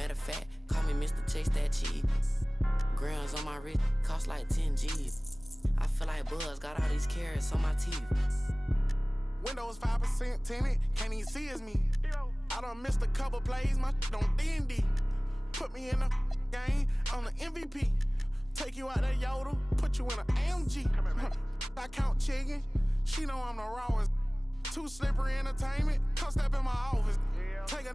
Matter of fact, call me Mr. Chase That Cheese. Grams on my wrist, cost like 10 G's. I feel like Buzz, got all these carrots on my teeth. Windows 5% tinted, can't even see it's me. I done missed a couple plays, my shit on D&D. Put me in the game, I'm the MVP. Take you out that Yoda, put you in an AMG. I count chicken, she know I'm the rawest. Too slippery entertainment, come step in my office. Take a,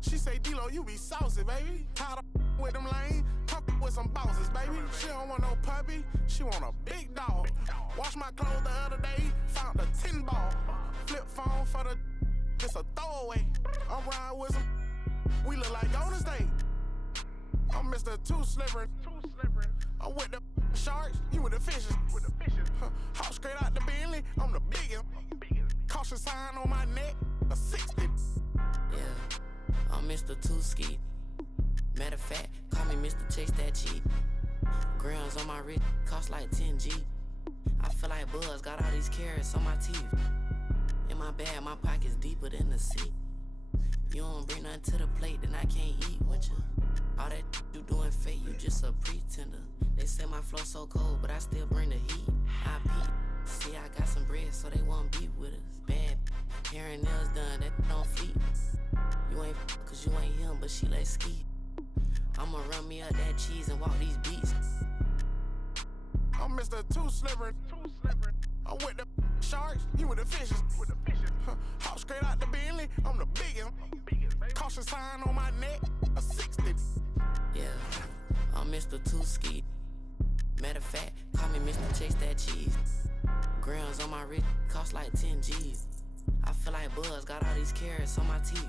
she say, D-Lo, you be saucy, baby. Tired of with them lanes, come with some bosses, baby. She don't want no puppy, she want a big dog. Wash my clothes the other day, found a 10 ball. Flip phone for the, it's a throwaway. I'm riding with some, we look like Golden State. I'm Mr. Too Slippery. I'm with the sharks, you with the fishes. Hop straight out the Bentley, I'm the biggest. Caution sign on my neck, a 60. Yeah, I'm Mr. Too Ski. Matter of fact, call me Mr. Chase That Cheese. Grams on my wrist, cost like 10 G. I feel like Buzz, got all these carrots on my teeth. In my bag, my pocket's deeper than the sea. You don't bring nothing to the plate, then I can't eat with you. All that you doing fake, you just a pretender. They say my flow so cold, but I still bring the heat. I peep. See, I got some bread, so they won't be with us. Bad hair and nails done, that don't fleet. You ain't cause you ain't him, but she like ski. I'ma run me up that cheese and walk these beats. I'm Mr. Too Slippery. I'm with the sharks, you with the fishes. Hop straight out the Bentley, I'm the biggest. Caution sign on my neck, a 60. Yeah, I'm Mr. Too Ski. Matter of fact, call me Mr. Chase That Cheese. Grams on my wrist, cost like 10 G's. I feel like Buzz, got all these carrots on my teeth.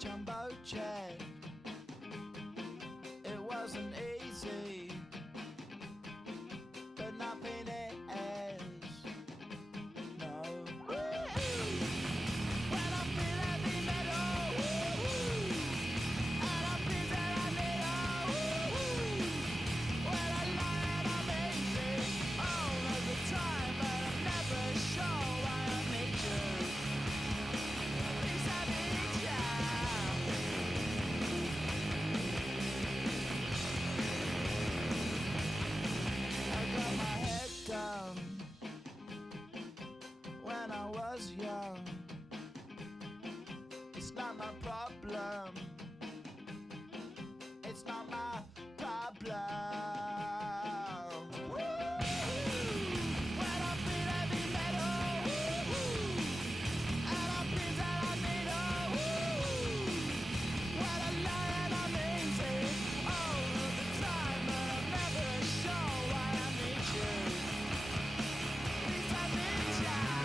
Jumbo jet. It wasn't easy, but nothing is. No. When I feel heavy metal, and I feel that I need when I lie and I'm easy all of the time, but I'm never sure why I need you. Please have me down. When I was young, it's not my problem. It's not my problem. When I feel heavy metal, and I feel that I need when I lie and I'm easy all of the time, but I'm never sure why I need you. Please have me down.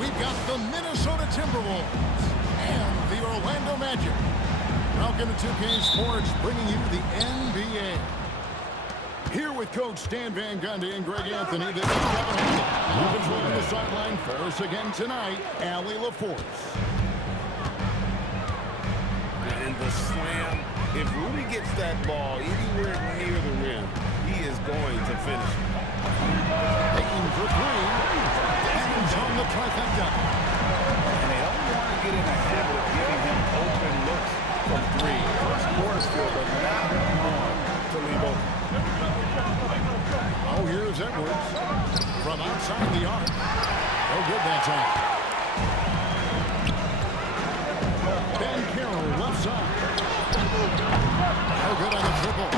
We've got the Minnesota Timberwolves and the Orlando Magic. Welcome to 2K Sports, bringing you the NBA. Here with Coach Stan Van Gundy and Greg Anthony, this is Kevin Harlan. Controlling the sideline for us again tonight, Allie LaForce. And the slam, if Rudy gets that ball anywhere near the rim, he is going to finish it. Taking for three, and on the trifecta. And they don't want to get in the habit of giving him open looks from three. First quarter still, but not on to leave open. Oh, here's Edwards from outside the arc. No good that time. Ben Carroll left side. No good on the triple.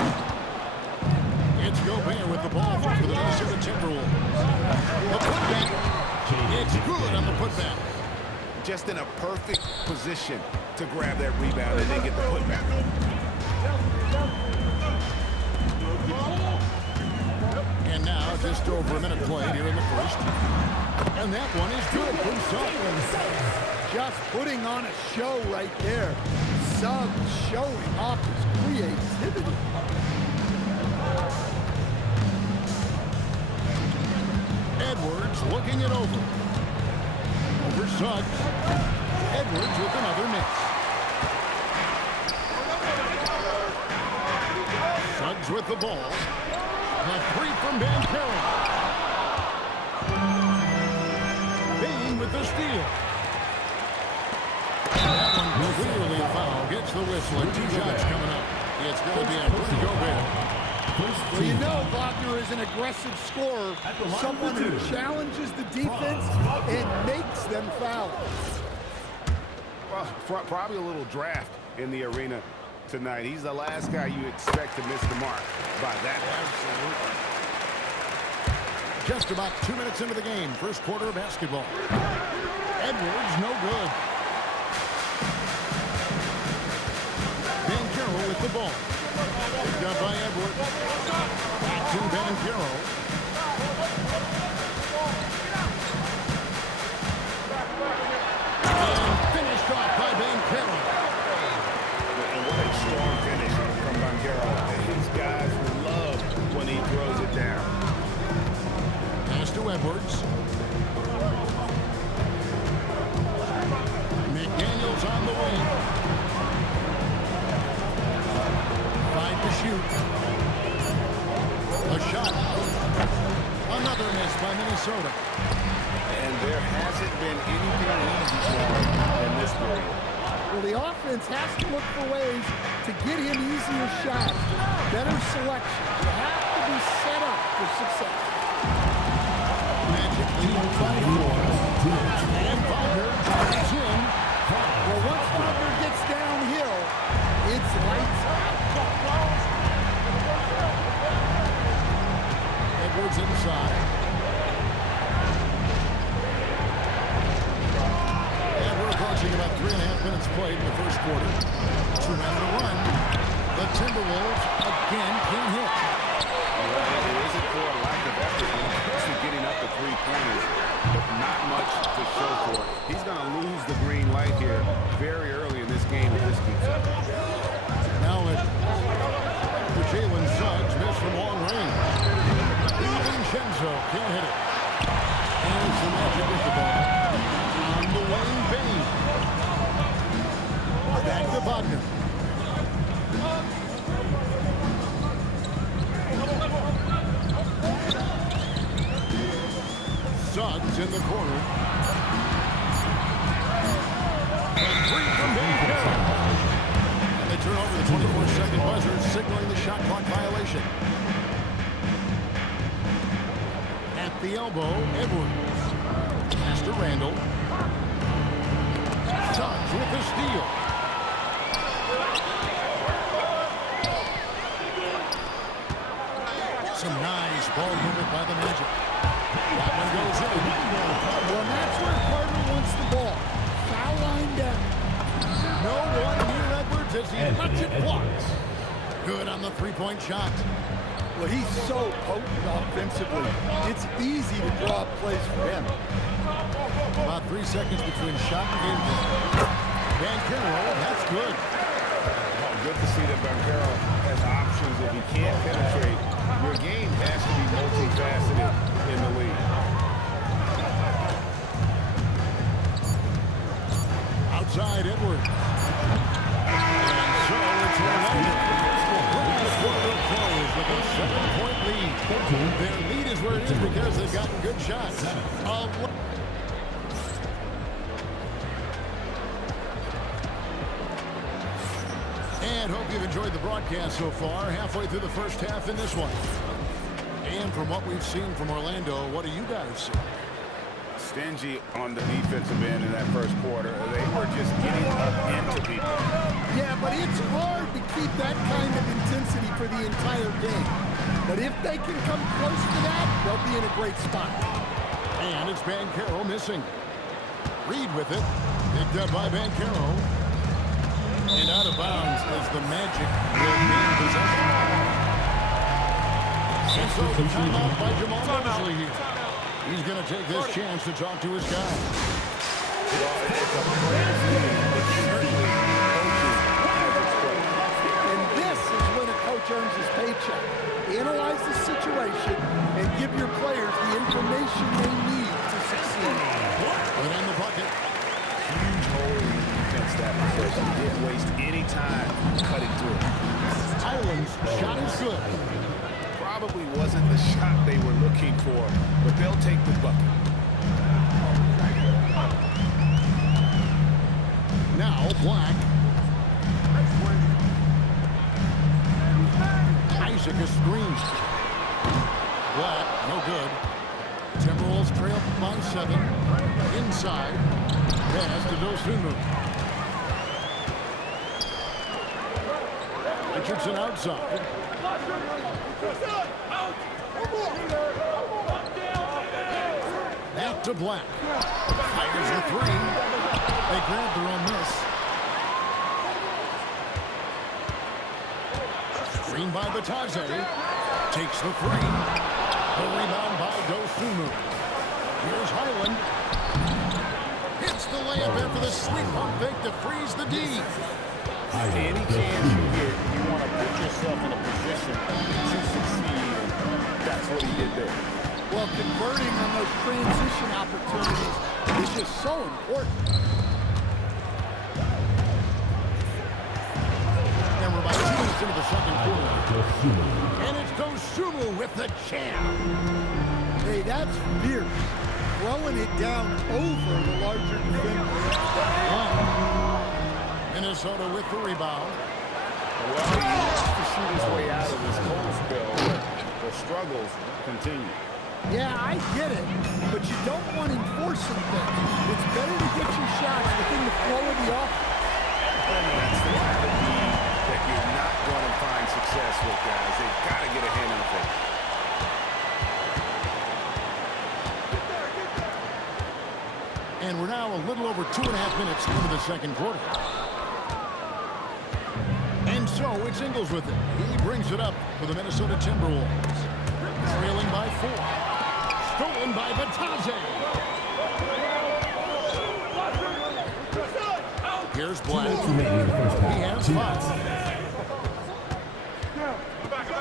It's Gobert with the ball for the Minnesota Timberwolves. The putback. It's good on the putback. Just in a perfect position to grab that rebound and then get the putback. And now just over a minute played here in the first. And that one is good from Suggs. Just putting on a show right there. Suggs showing off his creativity. Edwards looking it over. Over Suggs. Edwards with another miss. Suggs with the ball. The three from Banchero. Bain with the steal. That one clearly a foul. Gets the whistle and 2 shots coming up. It's going to be a Rudy Gobert. Well, you know Wagner is an aggressive scorer, someone who challenges the defense and makes them foul. Well, probably a little draft in the arena tonight. He's the last guy you expect to miss the mark by that. Absolutely. Just about 2 minutes into the game, first quarter of basketball. Edwards, no good. Banchero with the ball. Picked up by Edwards. Back to Banchero. And finished off by Banchero. And what a strong finish from Banchero. These guys love when he throws it down. Pass to Edwards. McDaniels on the wing. 5 to shoot. A shot. Another miss by Minnesota. And there hasn't been anything easy for him in this period. Well, the offense has to look for ways to get him easier shots, better selection. You have to be set up for success. Magic leading by 4. And Wagner drives in. Well, once Wagner gets downhill, it's lights out. Edwards inside. And we're approaching about 3.5 minutes played in the first quarter. 2 men to run. The Timberwolves again can't hit. It isn't for a lack of effort. He's getting up the 3-pointers, but not much to show for it. He's going to lose the green light here very early in this game if this keeps up. Now for Jalen Suggs, missed from long range. DiVincenzo can't hit it. And it's the Magic with the ball. On the wing, Bain. Back to Wagner. Suggs in the corner. A 3 from Banchero. And they turn over the 24-second buzzer, signaling the shot clock violation. At the elbow, Edwards. Pass to Randall. Suggs with the steal. Some nice ball movement by the Magic. That one goes in. Well, that's where Carter wants the ball. Foul line down. No one near Edwards as he lets it blocks. Good on the three-point shot. Well, he's so potent offensively. It's easy to draw plays for him. About 3 seconds between shot and game time. Banchero, that's good. Oh, good to see that Banchero has options if he can't penetrate. Your game has to be multifaceted in the league. Outside Edwards. And so it's Orlando. Bringing the quarter to close with a 7-point lead. Their lead is where it is because they've gotten good shots. And hope you've enjoyed the broadcast so far. Halfway through the first half in this one. And from what we've seen from Orlando, what do you guys see? Stingy on the defensive end in that first quarter. They were just getting up into people. Yeah, but it's hard to keep that kind of intensity for the entire game. But if they can come close to that, they'll be in a great spot. And it's Banchero missing. Reed with it. Picked up by Banchero. And out of bounds as the Magic will gain possession. And so the timeout by Jamal Mosley here. He's going to take this chance to talk to his guys. And this is when a coach earns his paycheck. Analyze the situation and give your players the information they need to succeed. Put in the bucket. Huge hole in the defense that possession. Didn't waste any time cutting through it. Highland's shot is good. Probably wasn't the shot they were looking for, but they'll take the bucket. Now Black. Isaac is screened. Black, no good. Timberwolves trail by 7. Inside. Pass to Dosunmu. Richardson outside. Back to Black. Fires the 3. They grab their own miss. Screen by Batadze. Takes the 3. The rebound by Dosunmu. Here's Highland. Hits the layup after the sweet pump fake to freeze the D. Any chance you get, you want to put yourself in a position to succeed. That's what he did there. Well, converting on those transition opportunities is just so important. And we're about 2 minutes into the second quarter. And it's Dosunmu with the jam. Hey, that's fierce. Throwing it down over the larger defender. Minnesota with the rebound. Well, he wants to shoot his way out of this cold spell, but the struggles continue. Yeah, I get it, but you don't want him forcing things. It's better to get your shots within the flow of the offense. That's the kind of lead that you're not going to find success with, guys. They've got to get a hand in the face. And we're now a little over 2.5 minutes into the second quarter. And so it's Ingles with it. He brings it up for the Minnesota Timberwolves. Trailing by 4. Stolen by Batadze. Here's Black. He has 5.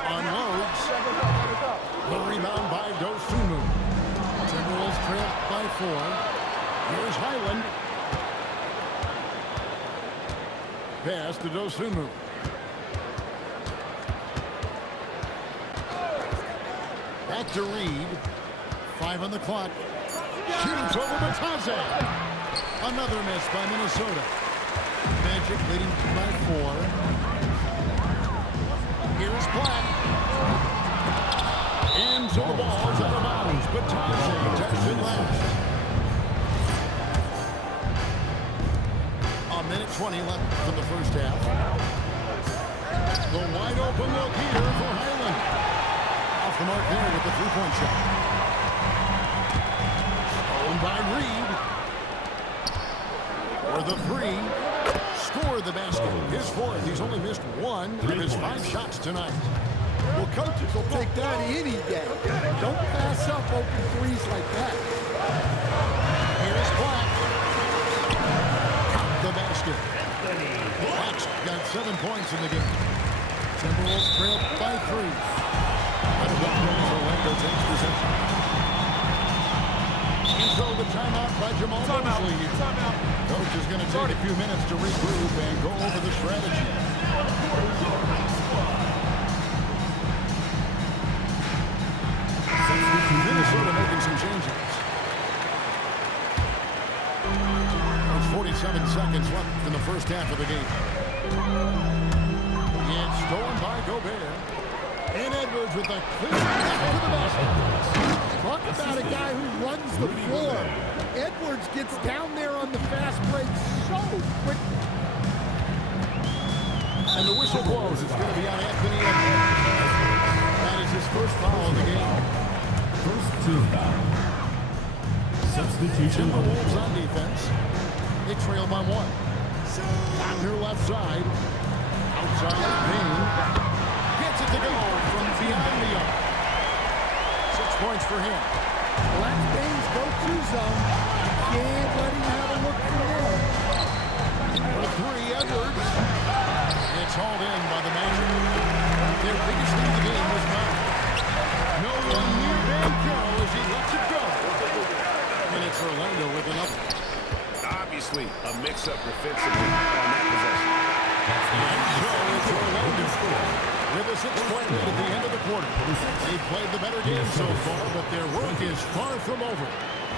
Unloads. The rebound by Dosunmu. Timberwolves trail by 4. Here's Highland. Pass to Dosunmu. Back to Reed. 5 on the clock. Shoots over Batadze. Another miss by Minnesota. Magic leading by 4. Here's Black. And so the ball's out of bounds. Batadze touched it last. A minute 20 left from the first half. The wide open look here for Highland. Off the mark there with the three-point shot. Stolen by Reed. For the 3. Scored the basket. His 4th. He's only missed 1 of his 5 shots tonight. Well, coaches will take that any day. Don't pass up open threes like that. Here's Black. Count the basket. Black's got 7 points in the game. Timberwolves trail by 3. Orlando takes possession. And so the timeout by Jamal Mosley here. Coach is going to take a few minutes to regroup and go over the strategy. Minnesota making some changes. There's 47 seconds left in the first half of the game. It's stolen by Gobert. And Edwards with a clear pass to the basket. Talk about a guy who runs the floor. Edwards gets down there on the fast break so quickly. And the whistle blows. It's going to be on Anthony Edwards. That is his first foul of the game. First team foul. Substitution. Timberwolves on defense. They trail by 1. On their left side. Outside Payne. Gets it to go from beyond the arc. 6 points for him. Well, that's Payne's go-to zone. You can't let him have a look for him. For 3, Edwards. It's hauled in by the Magic. Their biggest lead of the game was 9. No one near Banchero as he lets it go. And it's Orlando with another. Obviously, a mix-up defensively on that possession. And so it's Orlando with a 6-point lead at the end of the quarter. They've played the better game so far, but their work is far from over.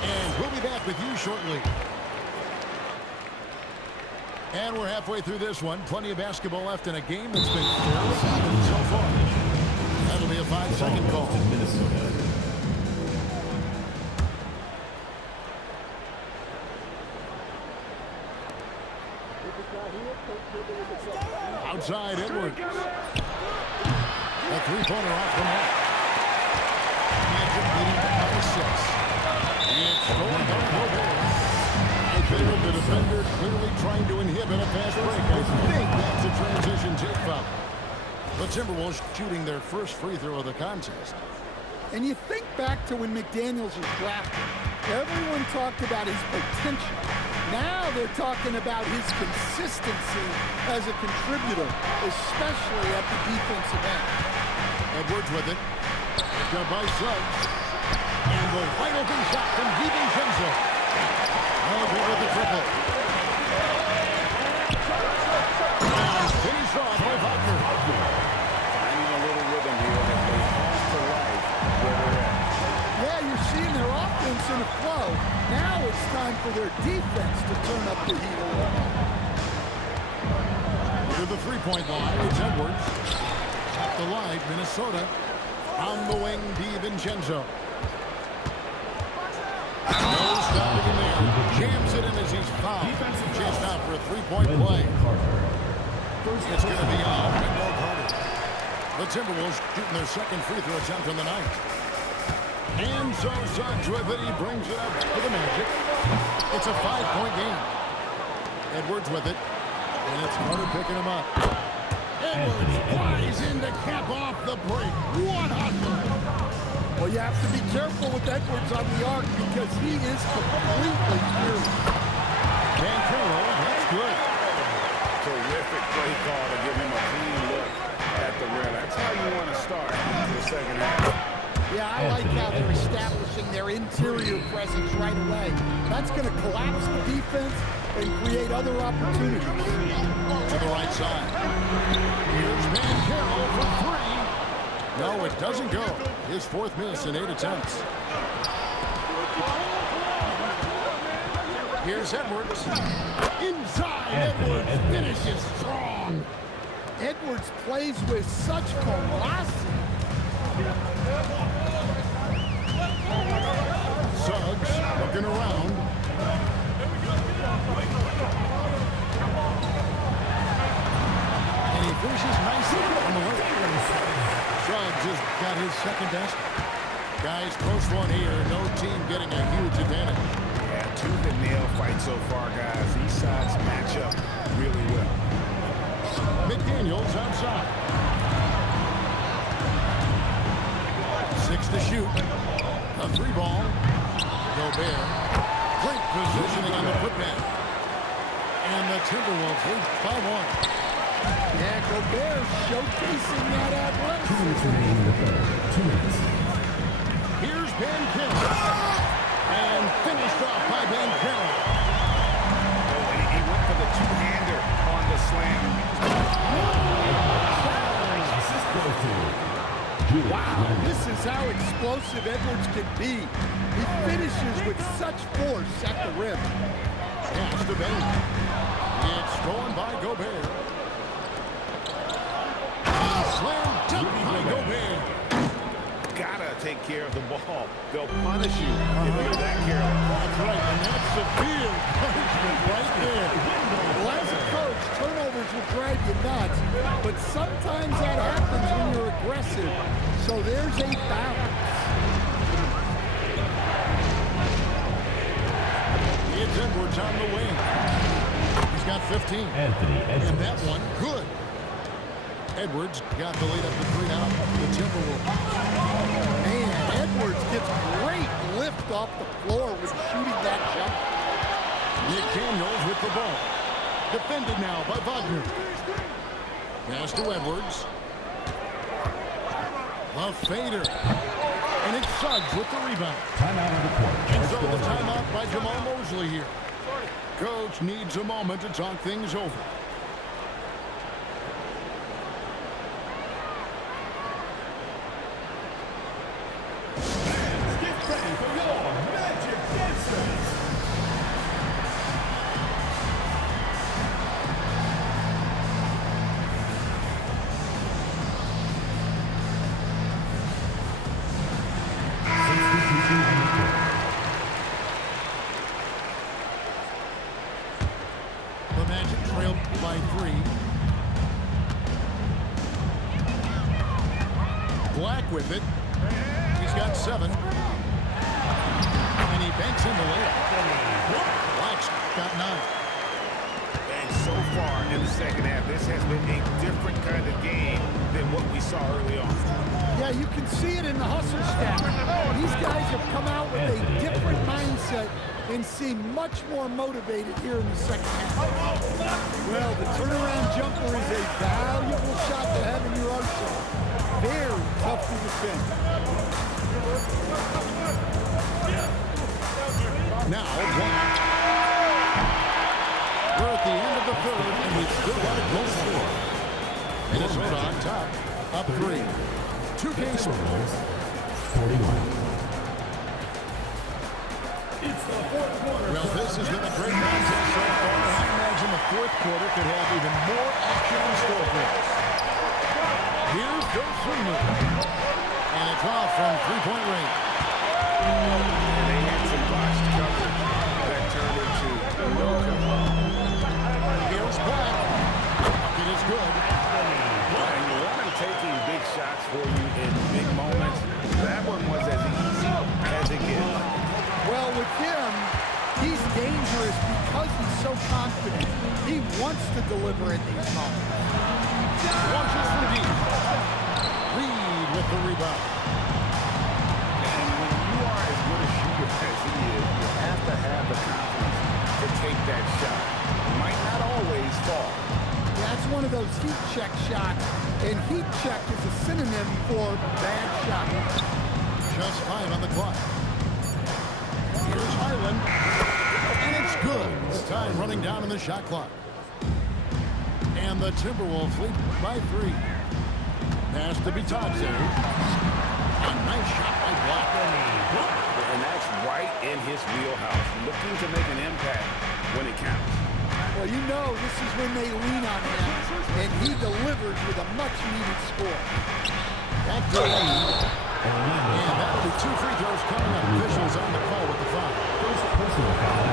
And we'll be back with you shortly. And we're halfway through this one. Plenty of basketball left in a game that's been fairly even so far. That'll be a 5-second call. Minnesota. Outside Edwards. A 3-pointer off the mark. Magic leading by 6. It's stolen by Gobert. I think the defender clearly trying to inhibit a fast break. I think that's a transition take foul. The Timberwolves shooting their first free throw of the contest. And you think back to when McDaniels was drafted. Everyone talked about his potential. Now they're talking about his consistency as a contributor, especially at the defensive end. Edwards with it. Picked up by Suggs. And the wide open shot from DiVincenzo. Over with the triple. And finished off by Wagner. Finding a little rhythm here that they cost to life where they're at. Yeah, you're seeing their offense in a flow. Now it's time for their defense to turn up the heat a little. To the 3-point line, it's Edwards. At the line, Minnesota. On the wing, DiVincenzo. No stopping him there. Jams it in as he's fouled. Chased out for a 3-point play. It's going to be on Wendell Carter. The Timberwolves shooting their second free throw attempt on the night. And so Suggs with it. He brings it up for the Magic. It's a 5-point game. Edwards with it. And it's Carter picking him up. Edwards flies in to cap off the break. What a move. Well, you have to be careful with Edwards on the arc because he is completely fearless. Banchero, that's good. Terrific play call to give him a clean look at the rim. That's how you want to start the second half. Yeah, I like how they're establishing their interior presence right away. That's going to collapse the defense and create other opportunities. To the right side. Here's Banchero for 3. No, it doesn't go. His 4th miss in 8 attempts. Here's Edwards. Inside, Edwards finishes strong. Edwards plays with such velocity. Suggs looking around. And he finishes nicely on the way. Suggs has got his second basket. Guys, close one here. No team getting a huge advantage. Yeah, tooth and nail fight so far, guys. These sides match up really well. McDaniels outside. 6 to shoot. A 3 ball. Gobert. Great positioning on the putback. And the Timberwolves lead by 1. Yeah, Gobert showcasing that athleticism. 2 minutes remaining in the third. 2 minutes. Here's Banchero. And finished off by Banchero. Oh, and he went for the two-hander on the slam. Wow, this is how explosive Edwards can be. He finishes with such force at the rim. Pass to Bane. It's stolen by Gobert. Slam dunk by Gobert. gotta take care of the ball. They'll punish you if you're that careless. That's right, and that's severe punishment right there. Well, as a coach, turnovers will drive you nuts, but sometimes that happens when you're aggressive. So there's a balance. It's Edwards on the wing. He's got 15. Anthony Edwards. And that one, good. Edwards got the lead up to 3 now. The Timberwolves. Man, Edwards gets great lift off the floor with shooting that jump. Nick Daniels with the ball. Defended now by Wagner. Pass to Edwards. The fader. And it's Suggs with the rebound. Timeout on the court. And so the timeout by Jamal Mosley here. Coach needs a moment to talk things over. Fans, get ready for your Magic Dancers. Substitution on the court. The Magic trailed by 3. Black with it. He's got 7. And he banks in the layup. Black's got 9. And so far in the second half, this has been a different kind of game than what we saw early on. Yeah, you can see it in the hustle stat. These guys have come out with a different mindset and seem much more motivated here in the second half. Well, the turnaround jumper is a valuable shot to have in your arsenal. Very tough to defend. Now, Black. We're at the end of the third, and we've still got a goal score. Minnesota on top, up 3. 2K Timberwolves, 41. It's the fourth quarter. Well, this has been a great contest so far. I imagine the fourth quarter could have even more action in store for us. Here's Dosunmu. And a draw from three-point range. They had some botched coverage that turned into no cover. Here's Black. Bucket is good. And you want him taking big shots for you in big moments. That one was as easy as it gets. Well, with him, he's dangerous because he's so confident. He wants to deliver in these moments. Launches from deep. Reed with the rebound. And when you are as good a shooter as he is, you have to have the confidence to take that shot. It might not always fall. That's one of those heat check shots, and heat check is a synonym for bad shot. Just 5 on the clock. Here's Highland. And it's good. The time running down in the shot clock. And the Timberwolves lead by 3. Pass to Bitadze. A nice shot by Black. And that's right in his wheelhouse, looking to make an impact when it counts. Well, you know this is when they lean on him, and he delivers with a much-needed score. Back to Reed. And that'll be 2 free throws coming up. Officials on the call with the foul. First personal foul.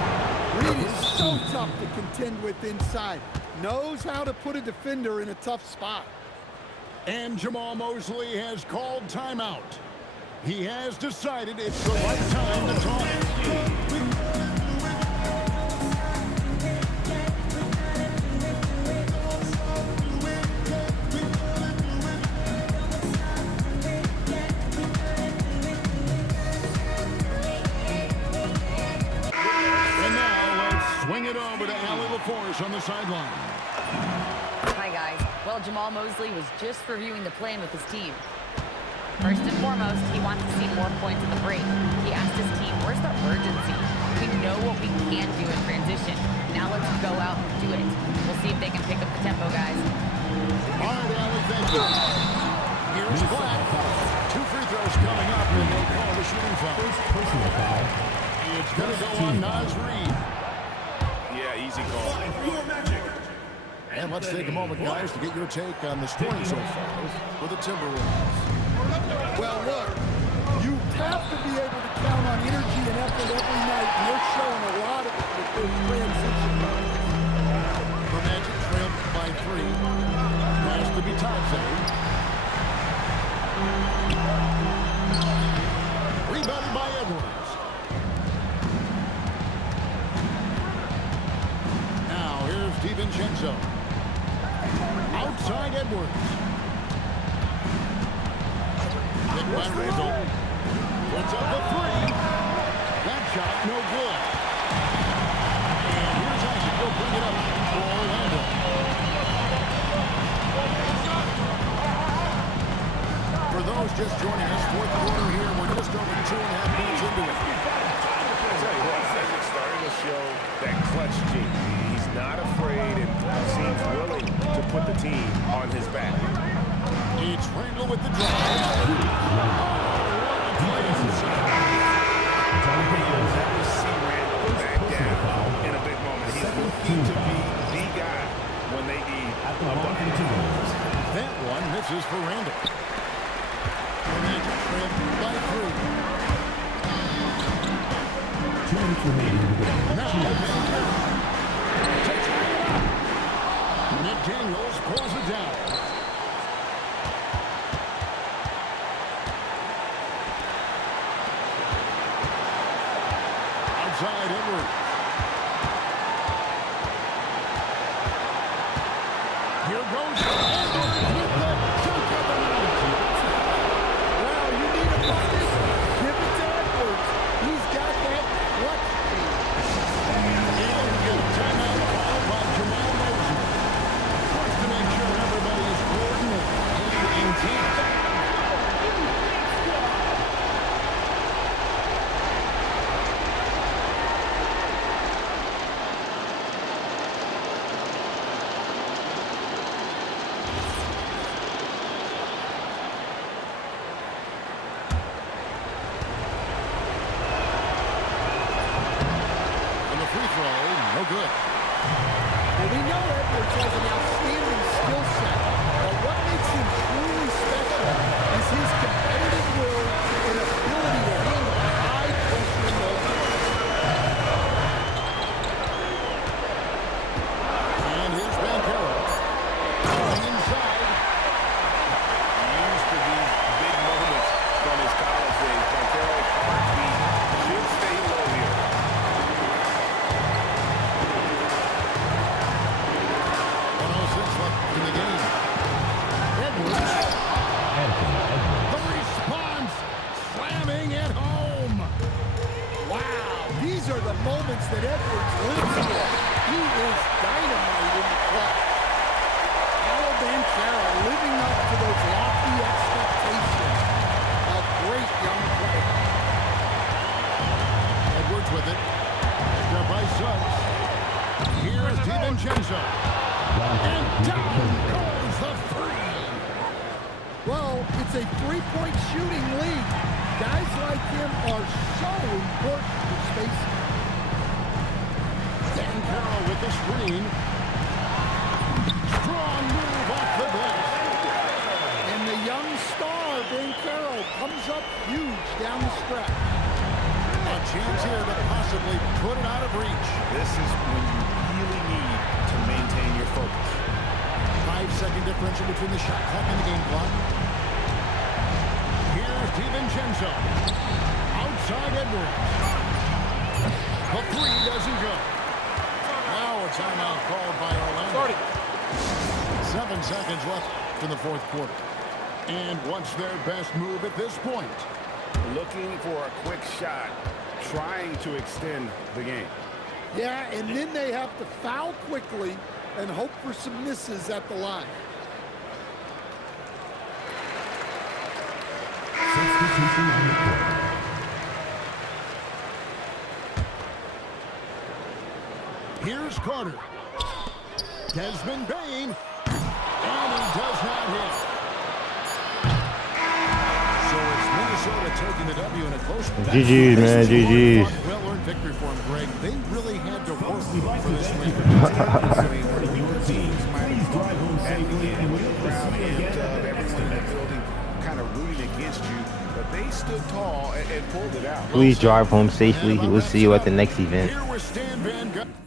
Reed is so tough to contend with inside. Knows how to put a defender in a tough spot. And Jamal Mosley has called timeout. He has decided it's the right time to talk. And now let's swing it over to Allie LaForce on the sideline. Hi, guys. Well, Jamal Mosley was just reviewing the plan with his team. First and foremost, he wants to see more points in the break. He asked his team, where's the urgency? We know what we can do in transition. Now let's go out and do it. We'll see if they can pick up the tempo, guys. All right, Allie, thank you. Here's Black. 2 free throws coming up, and they call the shooting foul. First personal foul. It's going to go on Naz Reid. Yeah, easy call. And let's take a moment, guys, to get your take on the scoring so far for the Timberwolves. Well, look, have to be able to count on energy and effort every night, and they're showing a lot of it with their transition moments. The Magic trail by 3. Has to be Tajay. Rebounded by Edwards. Now here's DiVincenzo. Outside Edwards. Hit by Randall. Puts up a 3. That shot no good. And here's Isaac. Go bring it up for Orlando. For those just joining us, fourth quarter here. We're just over 2.5 minutes into it. I'll tell you what, Isaac's starting to show that clutch gene. He's not afraid and seems willing to put the team on his back. It's Randall with the drive. Never see Randall back down in a big moment. He's looking to be the guy when they need a bucket. That one misses for Randall. The Magic trail by 3. 2 minutes remaining in the game. Now, McDaniels pulls it down. Outside Edwards. Here goes Edwards with the dunk of the night. Wow, you need a bucket? Give it to Edwards. He's got that clutch gene. And we get a timeout called by Jamal Mosley. Just to make sure everybody is coordinated and intent. No good. Well, we know Edwards has an outstanding skill set, but what makes him truly special is his competitive will and ability to handle high-pressure moments. And here's Banchero. Going inside. Used to these big moments from his college days. Banchero's heartbeat should stay low here. 106 left in the game. Edwards. The response. Slamming at home. Wow, these are the moments that Edwards lives for. He is dynamite in the clutch. Paolo Banchero living up to those lofty expectations. A great young player. Edwards with it. There by Suggs. Here's DiVincenzo. And down goes the 3. Well, it's a three-point shooting lead. Guys like him are so important for spacing. Banchero with the screen. Strong move off the glass. And the young star, Banchero, comes up huge down the stretch. A chance here to possibly put it out of reach. This is when you really need to maintain your focus. 5-second differential between the shot clock and the game clock. Here's DiVincenzo. Outside Edwards. The 3 doesn't go. Now a timeout called by Orlando. 7 seconds left in the fourth quarter. And what's their best move at this point? Looking for a quick shot, trying to extend the game. Yeah, and then they have to foul quickly and hope for some misses at the line. Substitution on the court. Here's Carter. Desmond Bane. And he does not hit. So it's Minnesota taking the W in a close one. GG's, man, GG's. Well-earned victory for him, Greg. They really had to work for this win. Your team. Please drive home safely and we hope to see you again. Everyone in that building kind of rooting against you, but they stood tall and pulled it out. Please drive home safely. We'll see you at the next event. Here with Stan Van Gundy.